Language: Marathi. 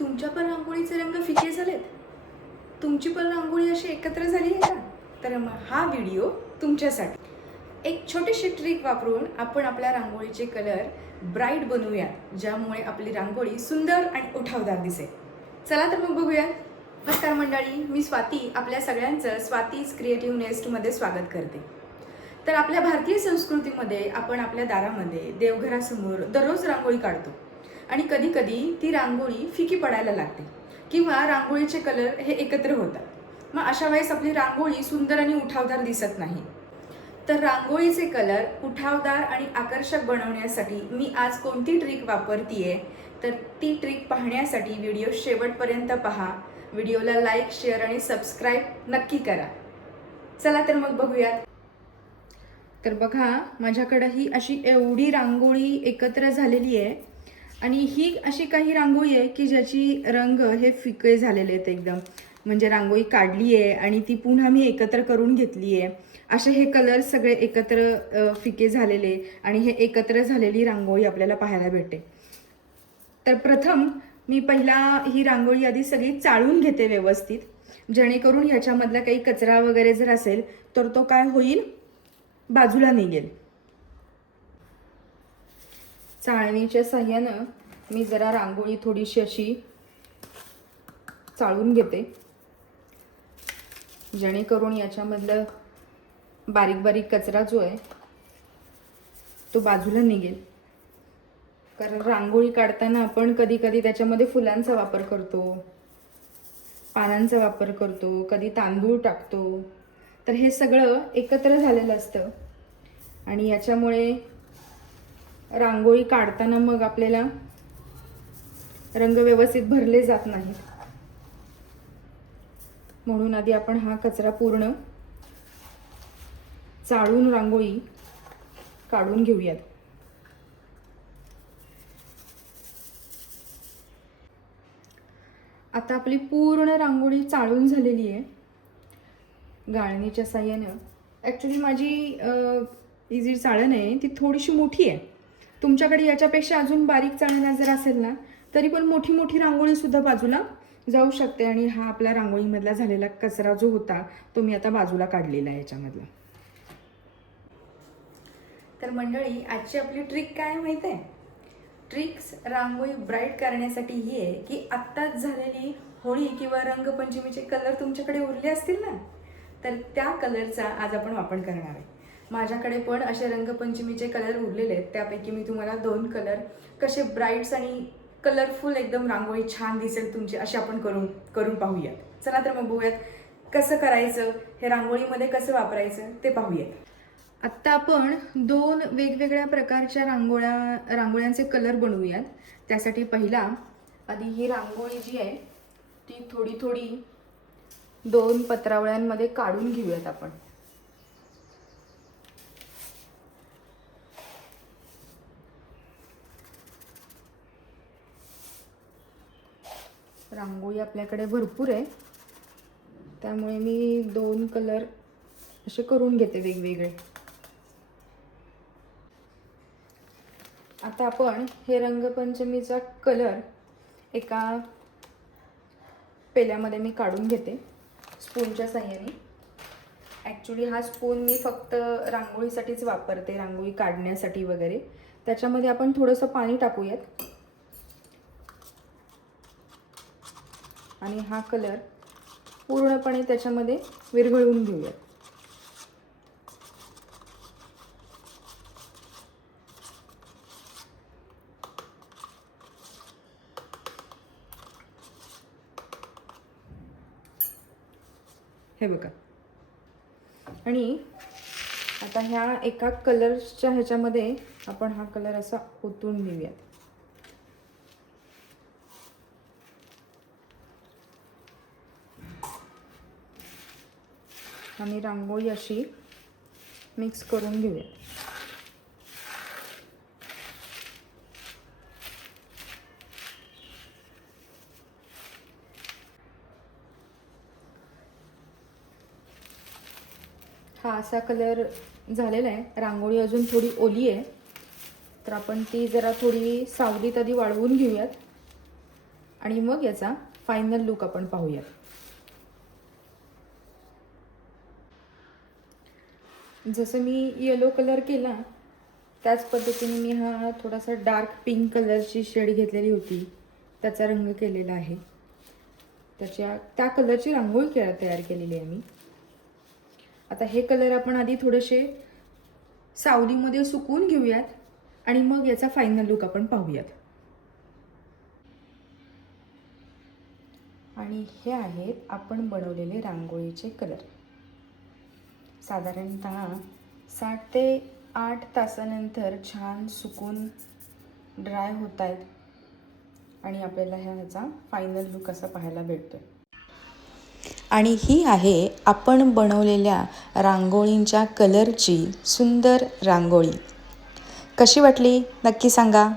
तुमच्या पण रांगोळीचे रंग फिके झालेत? तुमची पण रांगोळी अशी एकत्र झाली आहे का? तर मग हा व्हिडिओ तुमच्यासाठी. एक छोटीशी ट्रिक वापरून आपण आपल्या रांगोळीचे कलर ब्राईट बनवूयात, ज्यामुळे आपली रांगोळी सुंदर आणि उठावदार दिसेल. चला तर मग बघूयात. नमस्कार मंडळी, मी स्वाती आपल्या सगळ्यांचं स्वातीज क्रिएटिव्ह नेस्टमध्ये स्वागत करते. तर आपल्या भारतीय संस्कृतीमध्ये आपण आपल्या दारामध्ये देवघरासमोर दररोज रांगोळी काढतो आणि कधी कधी ती रांगोळी फिकी पडायला लागते किंवा रांगोळीचे कलर हे एकत्र होतात. मग अशा वेळेस आपली रांगोळी सुंदर आणि उठावदार दिसत नाही. तर रांगोळीचे कलर उठावदार आणि आकर्षक बनवण्यासाठी मी आज कोणती ट्रिक वापरतीये, तर ती ट्रिक पाहण्यासाठी व्हिडिओ शेवटपर्यंत पहा. व्हिडिओला लाईक, शेअर आणि सबस्क्राईब नक्की करा. चला तर मग बघूयात. तर बघा, माझ्याकडं ही अशी एवढी रांगोळी एकत्र झालेली आहे आणि ही अशी काही रांगोळी आहे की ज्याची रंग हे फिके झालेले आहेत एकदम. म्हणजे रांगोळी काढली आहे आणि ती पुन्हा मी एकत्र करून घेतली आहे. असे हे कलर सगळे एकत्र फिके झालेले आणि हे एकत्र झालेली रांगोळी आपल्याला पाहायला भेटते. तर प्रथम मी पहिला ही रांगोळी आधी सगळी चाळून घेते व्यवस्थित, जेणेकरून ह्याच्यामधला काही कचरा वगैरे जर असेल तर तो काय होईल, बाजूला निघेल. चाळणीच्या साह्यानं मी जरा रांगोळी थोडीशी अशी चाळून घेते, जेणेकरून याच्यामधलं बारीक बारीक कचरा जो आहे तो बाजूला निघेल. कारण रांगोळी काढताना आपण कधी कधी त्याच्यामध्ये फुलांचा वापर करतो, पानांचा वापर करतो, कधी तांदूळ टाकतो. तर हे सगळं एकत्र झालेलं असतं आणि याच्यामुळे रांगोळी काढताना मग आपल्याला रंग व्यवस्थित भरले जात नाहीत. म्हणून आधी आपण हा कचरा पूर्ण चाळून रांगोळी काढून घेऊयात. आता आपली पूर्ण रांगोळी चाळून झालेली आहे गाळणीच्या साह्यानं. ॲक्च्युली माझी ही जी चाळण आहे ती थोडीशी मोठी आहे. तुमच्याकडे याच्यापेक्षा अजून बारीक चाळण जर असेल ना, तरी पण मोठी मोठी रांगोळीसुद्धा बाजूला जाऊ शकते. आणि हा आपला रांगोळीमधला झालेला कचरा जो होता तो मी आता बाजूला काढलेला आहे याच्यामधला. तर मंडळी, आजची आपली ट्रिक काय माहीत आहे? ट्रिक्स रांगोळी ब्राईट करण्यासाठी ही आहे की आत्ताच झालेली होळी किंवा रंगपंचमीचे कलर तुमच्याकडे उरले असतील ना, तर त्या कलरचा आज आपण वापर करणार आहे. माझ्याकडे पण असे रंगपंचमीचे कलर उरलेले आहेत. त्यापैकी मी तुम्हाला 2 कलर कसे ब्राईट्स आणि कलरफुल एकदम रांगोळी छान दिसेल तुमची असे आपण करून पाहूयात. चला तर मग बघूयात कसं करायचं, हे रांगोळीमध्ये कसं वापरायचं ते पाहूयात. आत्ता आपण 2 वेगवेगळ्या प्रकारच्या रांगोळ्यांचे कलर बनवूयात. त्यासाठी पहिला आधी ही रांगोळी जी आहे ती थोडी थोडी 2 पत्रावळ्यांमध्ये काढून घेऊयात आपण. रांगोळी आपल्याकडे भरपूर आहे, त्यामुळे मी 2 कलर असे करून घेते वेगवेगळे. आता आपण हे रंगपंचमीचा कलर एका पेल्यामध्ये मी काढून घेते स्पूनच्या साह्याने. ॲक्च्युली हा स्पून मी फक्त रांगोळीसाठीच वापरते, रांगोळी काढण्यासाठी वगैरे. त्याच्यामध्ये आपण थोडंसं पाणी टाकूयात आणि हा कलर पूर्णपणे त्याच्यामध्ये विरघळवून घेऊयात. हे बघा. आणि आता ह्या एका कलरच्या ह्याच्यामध्ये आपण हा कलर असा ओतून घेऊयात. आणि रांगोळी अशी मिक्स करून घेऊयात. हा असा कलर झालेला आहे. रांगोळी अजून थोडी ओली आहे, तर आपण ती जरा थोडी सावलीत आधी वाळवून घेऊयात. आणि मग याचा फायनल लुक आपण पाहूयात. जसं मी येलो कलर केला त्याच पद्धतीने मी हा थोडासा डार्क पिंक कलरची शेड घेतलेली होती, त्याचा रंग केलेला आहे. त्या कलरची रांगोळी तयार केलेली आहे मी. आता हे कलर आपण आधी थोडेसे सावलीमध्ये सुकवून घेऊयात आणि मग याचा फायनल लुक आपण पाहूयात. आणि हे आहेत आपण बनवलेले रांगोळीचे कलर. साधारणतः 7 ते 8 तासानंतर छान सुकून ड्राय होत आहेत आणि आपल्याला ह्याचा फायनल लुक असा पाहायला भेटतोय. आणि ही आहे आपण बनवलेल्या रांगोळींच्या कलरची सुंदर रांगोळी. कशी वाटली नक्की सांगा.